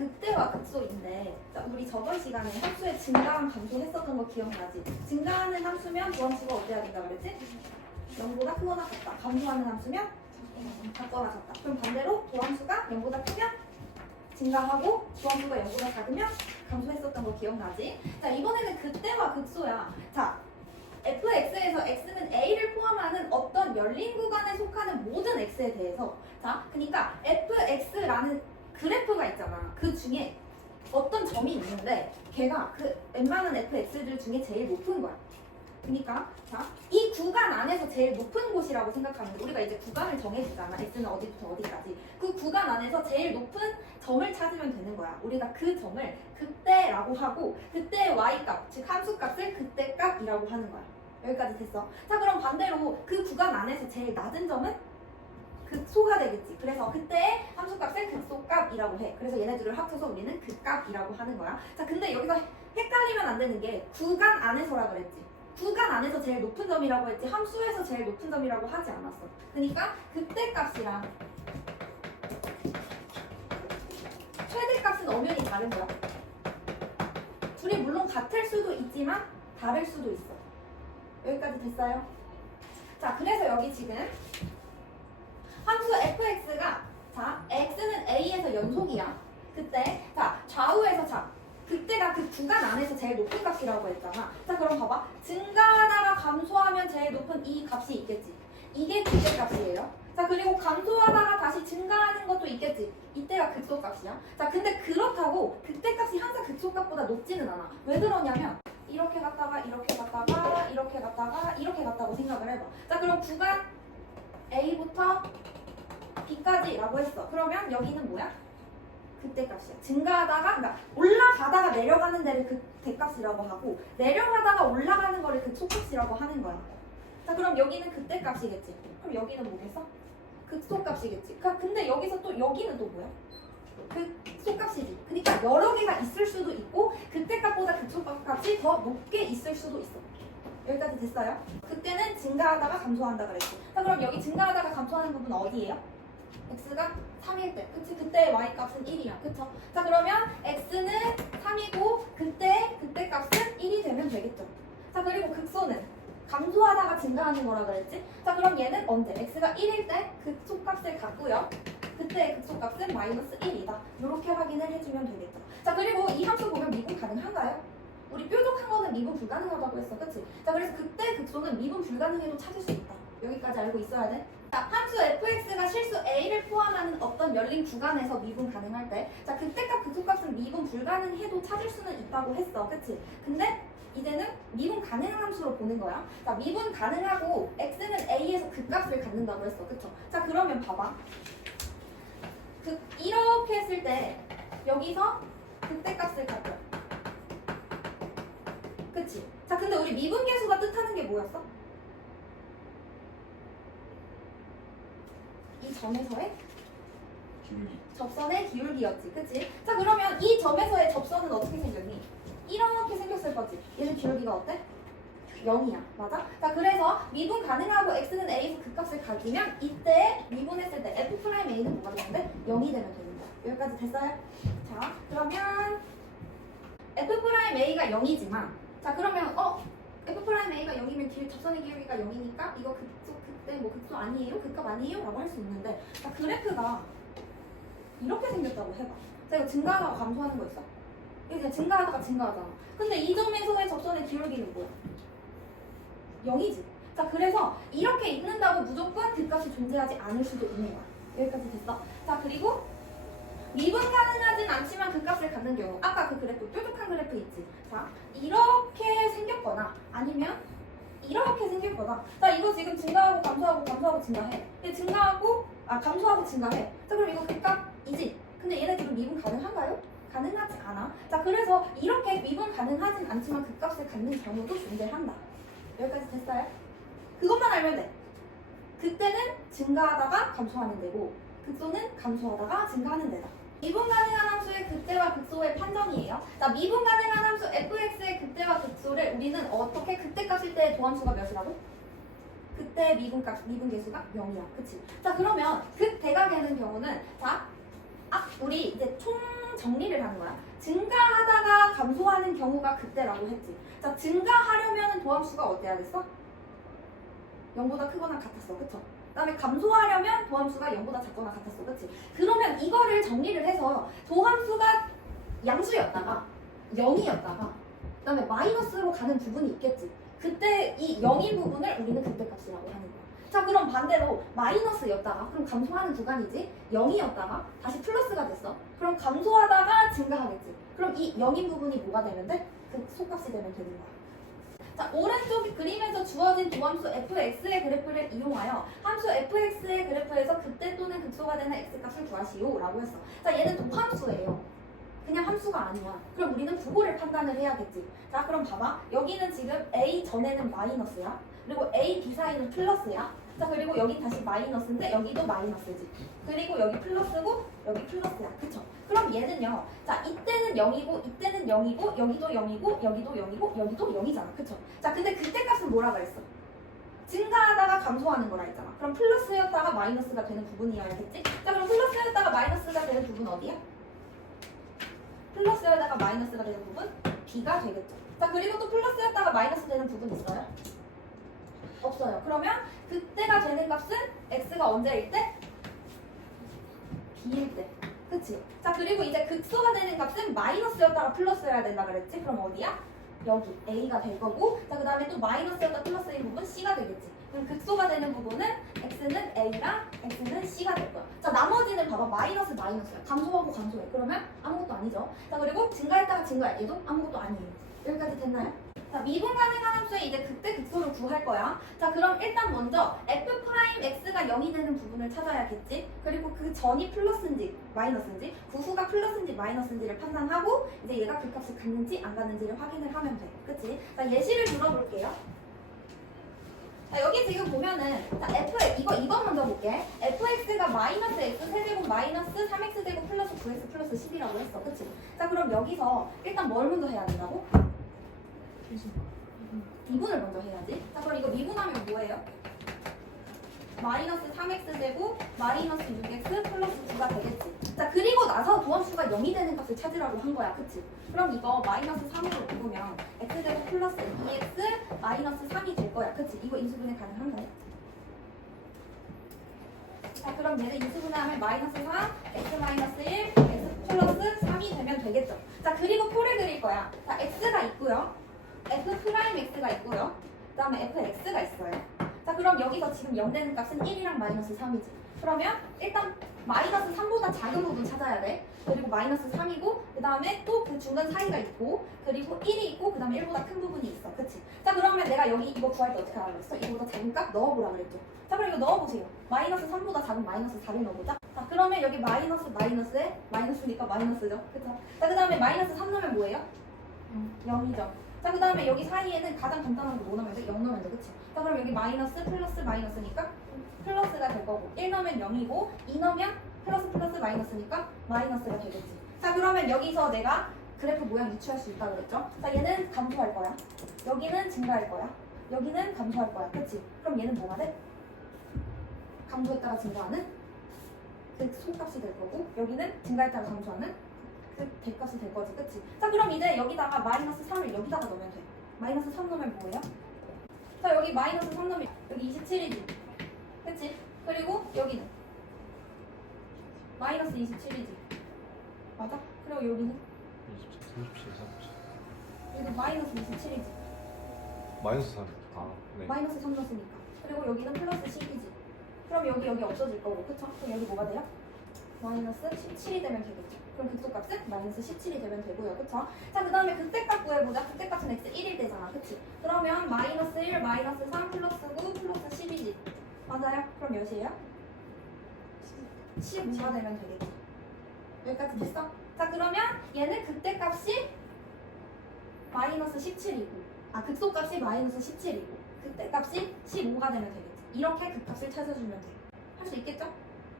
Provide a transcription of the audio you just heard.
극대와 극소인데, 자, 우리 저번 시간에 함수의 증가함 감소했었던 거 기억나지? 증가하는 함수면 도함수가 어때야 된다 그랬지? 0보다 크거나 같다. 감소하는 함수면 같거나 같다. 그럼 반대로 도함수가 0보다 크면 증가하고 도함수가 0보다 작으면 감소했었던 거 기억나지? 자, 이번에는 극대와 극소야. 자, fx에서 x는 a를 포함하는 어떤 열린 구간에 속하는 모든 x에 대해서, 자, 그러니까 fx라는 그래프가 있잖아. 그 중에 어떤 점이 있는데 걔가 그 웬만한 fx들 중에 제일 높은 거야. 그러니까 자, 이 구간 안에서 제일 높은 곳이라고 생각하면 돼. 우리가 이제 구간을 정해주잖아. x는 어디부터 어디까지. 그 구간 안에서 제일 높은 점을 찾으면 되는 거야. 우리가 그 점을 극대라고 하고 그때의 y값, 즉 함수값을 극대값이라고 하는 거야. 여기까지 됐어. 자, 그럼 반대로 그 구간 안에서 제일 낮은 점은 극소가 되겠지. 그래서 그때의 함수값을 극소값이라고 해. 그래서 얘네들을 합쳐서 우리는 극값이라고 하는 거야. 자, 근데 여기서 헷갈리면 안 되는 게 구간 안에서라 그랬지. 구간 안에서 제일 높은 점이라고 했지 함수에서 제일 높은 점이라고 하지 않았어. 그러니까 극대값이랑 최대값은 엄연히 다른 거야. 둘이 물론 같을 수도 있지만 다를 수도 있어. 여기까지 됐어요? 자, 그래서 여기 지금 함수 fx가, 자, x는 a에서 연속이야. 그때 자, 좌우에서, 자, 그때가 그 구간 안에서 제일 높은 값이라고 했잖아. 자, 그럼 봐봐. 증가하다가 감소하면 제일 높은 이 값이 있겠지. 이게 극대 값이에요. 자, 그리고 감소하다가 다시 증가하는 것도 있겠지. 이때가 극소 값이야. 자, 근데 그렇다고 극대 값이 항상 극소 값보다 높지는 않아. 왜 그러냐면 이렇게 갔다가 이렇게 갔다가 이렇게 갔다가 이렇게 갔다고 생각을 해봐. 자, 그럼 구간 A부터 B까지라고 했어. 그러면 여기는 뭐야? 극대값이야. 증가하다가, 그러니까 올라가다가 내려가는 데를 극대값이라고 하고 내려가다가 올라가는 거를 극소값이라고 하는 거야. 자, 그럼 여기는 극대값이겠지. 그럼 여기는 뭐겠어? 극소값이겠지. 근데 여기서 또 여기는 또 뭐야? 극소값이지. 그러니까 여러 개가 있을 수도 있고 극대값보다 극소값이 더 높게 있을 수도 있어. 여기까지 됐어요? 그때는 증가하다가 감소한다 그랬지. 자, 그럼 여기 증가하다가 감소하는 부분 어디예요? x가 3일 때, 그치? 그때 y값은 1이야, 그쵸? 자, 그러면 x는 3이고 그때 값은 1이 되면 되겠죠. 자, 그리고 극소는 감소하다가 증가하는 거라 그랬지? 자, 그럼 얘는 언제? x가 1일 때 극소값을 갖고요. 그때의 극소값은 마이너스 1이다. 이렇게 확인을 해주면 되겠죠. 자, 그리고 이 함수 보면 미분 가능한가요? 우리 뾰족한 거는 미분 불가능하다고 했어, 그치? 자, 그래서 그때 극소는 미분 불가능해도 찾을 수 있다. 여기까지 알고 있어야 돼. 자, 함수 fx가 실수 a를 포함하는 어떤 열린 구간에서 미분 가능할 때, 자, 그때값 극소값은 미분 불가능해도 찾을 수는 있다고 했어, 그치? 근데 이제는 미분 가능한 함수로 보는 거야. 자, 미분 가능하고 x는 a에서 극값을 갖는다고 했어, 그쵸? 자, 그러면 봐봐. 이렇게 했을 때 여기서 극대값을 갖죠. 그치? 자, 근데 우리 미분계수가 뜻하는 게 뭐였어? 이 점에서의 기울기. 접선의 기울기였지, 그치? 자, 그러면 이 점에서의 접선은 어떻게 생겼니? 이렇게 생겼을 거지. 얘는 기울기가 어때? 0이야, 맞아? 자, 그래서 미분 가능하고 x는 a에서 극값을 가지면 이때 미분했을 때 f'a는 뭐가 되는데? 0이 되면 되는 거야. 여기까지 됐어요? 자, 그러면 f'a가 0이지만, 자, 그러면 f'a가 0이면 접선의 기울기가 0이니까 이거 그때 뭐 극소 아니에요? 극값 아니에요? 라고 할 수 있는데, 자, 그래프가 이렇게 생겼다고 해봐. 자, 이거 증가하다가 감소하는 거 있어? 이거 그냥 증가하다가 증가하잖아. 근데 이 점에서의 접선의 기울기는 뭐야? 0이지. 자, 그래서 이렇게 읽는다고 무조건 극값이 존재하지 않을 수도 있는 거야. 여기까지 됐어? 자, 그리고 미분 가능하진 않지만 극값을 갖는 경우, 아까 그 그래프, 뾰족한 그래프 있지? 자, 이렇게 생겼거나 아니면 이렇게 생겼거나, 자, 이거 지금 증가하고 감소하고 증가해. 근데 감소하고 증가해. 자, 그럼 이거 극값이지? 근데 얘네 지금 미분 가능한가요? 가능하지 않아. 자, 그래서 이렇게 미분 가능하진 않지만 극값을 갖는 경우도 존재한다. 여기까지 됐어요? 그것만 알면 돼. 그때는 증가하다가 감소하는 데고 극소는 감소하다가 증가하는 데다. 미분 가능한 함수의 극대와 극소의 판정이에요. 자, 미분 가능한 함수 fx의 극대와 극소를 우리는 어떻게 극대값일 때 도함수가 몇이라고? 그때 미분계수가 0이야. 그치? 자, 그러면 극대가 되는 경우는, 자, 우리 이제 총 정리를 하는 거야. 증가하다가 감소하는 경우가 그때라고 했지. 자, 증가하려면 도함수가 어때야 됐어? 0보다 크거나 같았어. 그쵸? 그 다음에 감소하려면 도함수가 0보다 작거나 같았어. 그치? 그러면 이거를 정리를 해서 도함수가 양수였다가 0이었다가 그 다음에 마이너스로 가는 부분이 있겠지. 그때 이 0인 부분을 우리는 그때값이라고 하는 거야. 자, 그럼 반대로 마이너스였다가 그럼 감소하는 구간이지. 0이었다가 다시 플러스가 됐어. 그럼 감소하다가 증가하겠지. 그럼 이 0인 부분이 뭐가 되면 돼? 그 속값이 되면 되는 거야. 자, 오른쪽 그림에서 주어진 도함수 fx의 그래프를 이용하여 함수 fx의 그래프에서 극대 또는 극소가 되는 x값을 구하시오 라고 했어. 자, 얘는 도함수예요. 그냥 함수가 아니야. 그럼 우리는 부호를 판단을 해야겠지. 자, 그럼 봐봐. 여기는 지금 a 전에는 마이너스야. 그리고 a, b 사이는 플러스야. 자, 그리고 여기 다시 마이너스인데 여기도 마이너스지. 그리고 여기 플러스고 여기 플러스야. 그쵸? 그럼 얘는요. 자, 이때는 0이고 이때는 0이고 여기도 0이고 여기도 0이고 여기도 0이잖아. 그쵸? 자, 근데 그때 값은 뭐라 그랬어? 증가하다가 감소하는 거라 했잖아. 그럼 플러스였다가 마이너스가 되는 부분이어야겠지? 자, 그럼 플러스였다가 마이너스가 되는 부분 어디야? 플러스였다가 마이너스가 되는 부분 b가 되겠죠. 자, 그리고 또 플러스였다가 마이너스 되는 부분 있어요? 없어요. 그러면 그때가 되는 값은 x가 언제일 때? b일 때. 그치? 자, 그리고 이제 극소가 되는 값은 마이너스였다가 플러스여야 된다 그랬지? 그럼 어디야? 여기 a가 될 거고, 자, 그 다음에 또 마이너스였다 플러스인 부분 c가 되겠지. 그럼 극소가 되는 부분은 x는 a랑 x는 c가 될 거야. 자, 나머지는 봐봐. 마이너스 마이너스야. 감소하고 감소해. 그러면 아무것도 아니죠. 자, 그리고 증가했다가 증가해. 얘도 아무것도 아니에요. 여기까지 됐나요? 자, 미분 가능한 함수의 이제 극대 극소를 구할 거야. 자, 그럼 일단 먼저 f'x가 0이 되는 부분을 찾아야겠지. 그리고 그 전이 플러스인지 마이너스인지 그 후가 플러스인지 마이너스인지를 판단하고 이제 얘가 그 값을 갖는지 안 갖는지를 확인을 하면 돼. 그치? 자, 예시를 들어볼게요. 자, 여기 지금 보면은 자, 이거 먼저 볼게. fx가 마이너스 x 세제곱 마이너스 3x 제곱 플러스 9x 플러스 10이라고 했어. 그치? 자, 그럼 여기서 일단 뭘 먼저 해야 된다고? 미분을 먼저 해야지. 자, 그럼 이거 미분하면 뭐예요? 마이너스 3x 제곱 마이너스 6x 플러스 9가 되겠지. 자, 그리고 나서 도함수가 0이 되는 값을 찾으라고 한 거야. 그치? 그럼 이거 마이너스 3으로 바꾸면 x제곱 플러스 2x 마이너스 3이 될 거야. 그치? 이거 인수분해 가능한가요? 자, 그럼 얘는 인수분해하면 마이너스 3, x 마이너스 1, x 플러스 3이 되면 되겠죠. 자, 그리고 표를 그릴 거야. 자, x가 있고요. f'x가 있고요. 그 다음에 fx가 있어요. 자, 그럼 여기서 지금 0 되는 값은 1이랑 마이너스 3이지. 그러면 일단 마이너스 3보다 작은 부분 찾아야 돼. 그리고 마이너스 3이고 그 다음에 또 그 중간 사이가 있고 그리고 1이 있고 그 다음에 1보다 큰 부분이 있어. 그치? 자, 그러면 내가 여기 이거 구할 때 어떻게 하라고 했어? 이거보다 작은 값 넣어보라 그랬죠. 자, 그럼 이거 넣어보세요. 마이너스 3보다 작은 마이너스 4를 넣어보자. 자, 그러면 여기 마이너스 마이너스에 마이너스니까 마이너스죠. 그쵸? 자, 그 다음에 마이너스 3 넣으면 뭐예요? 0이죠. 자, 그 다음에 여기 사이에는 가장 간단한 거 뭐 넣으면 돼? 0 넣으면 돼. 그치? 자, 그럼 여기 마이너스 플러스 마이너스니까 플러스가 될 거고 1 넣으면 0이고 2 넣으면 플러스 플러스 마이너스니까 마이너스가 되겠지. 자, 그러면 여기서 내가 그래프 모양 유추할 수 있다고 그랬죠? 자, 얘는 감소할 거야. 여기는 증가할 거야. 여기는 감소할 거야. 그치? 그럼 얘는 뭐가 돼? 감소했다가 증가하는 그 소값이 될 거고 여기는 증가했다가 감소하는 그 대값이 될 거지. 그치? 자, 그럼 이제 여기다가 마이너스 3을 여기다가 넣으면 돼. 마이너스 3 넣으면 뭐예요? 자, 여기 마이너스 3 넣으면 여기 27이지. 그치? 그리고 여기는 마이너스 27이지. 맞아? 그리고 여기는 27, 37, 37. 여기도 마이너스 27이지. 마이너스 3. 아, 네. 마이너스 3 넣었으니까. 그리고 여기는 플러스 10이지. 그럼 여기 없어질 거고. 그쵸? 그럼 여기 뭐가 돼요? 마이너스 17이 되면 되겠죠. 그럼 극소값은 마이너스 17이 되면 되고요. 그쵸? 자, 그 다음에 극대값 구해보자. 극대값은 x 1일 때잖아. 그치? 그러면 마이너스 1, 마이너스 3, 플러스 9, 플러스 10이지. 맞아요? 그럼 몇이에요? 15가 되면 되겠죠. 여기까지 됐어? 자, 그러면 얘는 극대값이 마이너스 17이고 극소값이 마이너스 17이고 극대값이 15가 되면 되겠지. 이렇게 극값을 찾아주면 돼. 할 수 있겠죠?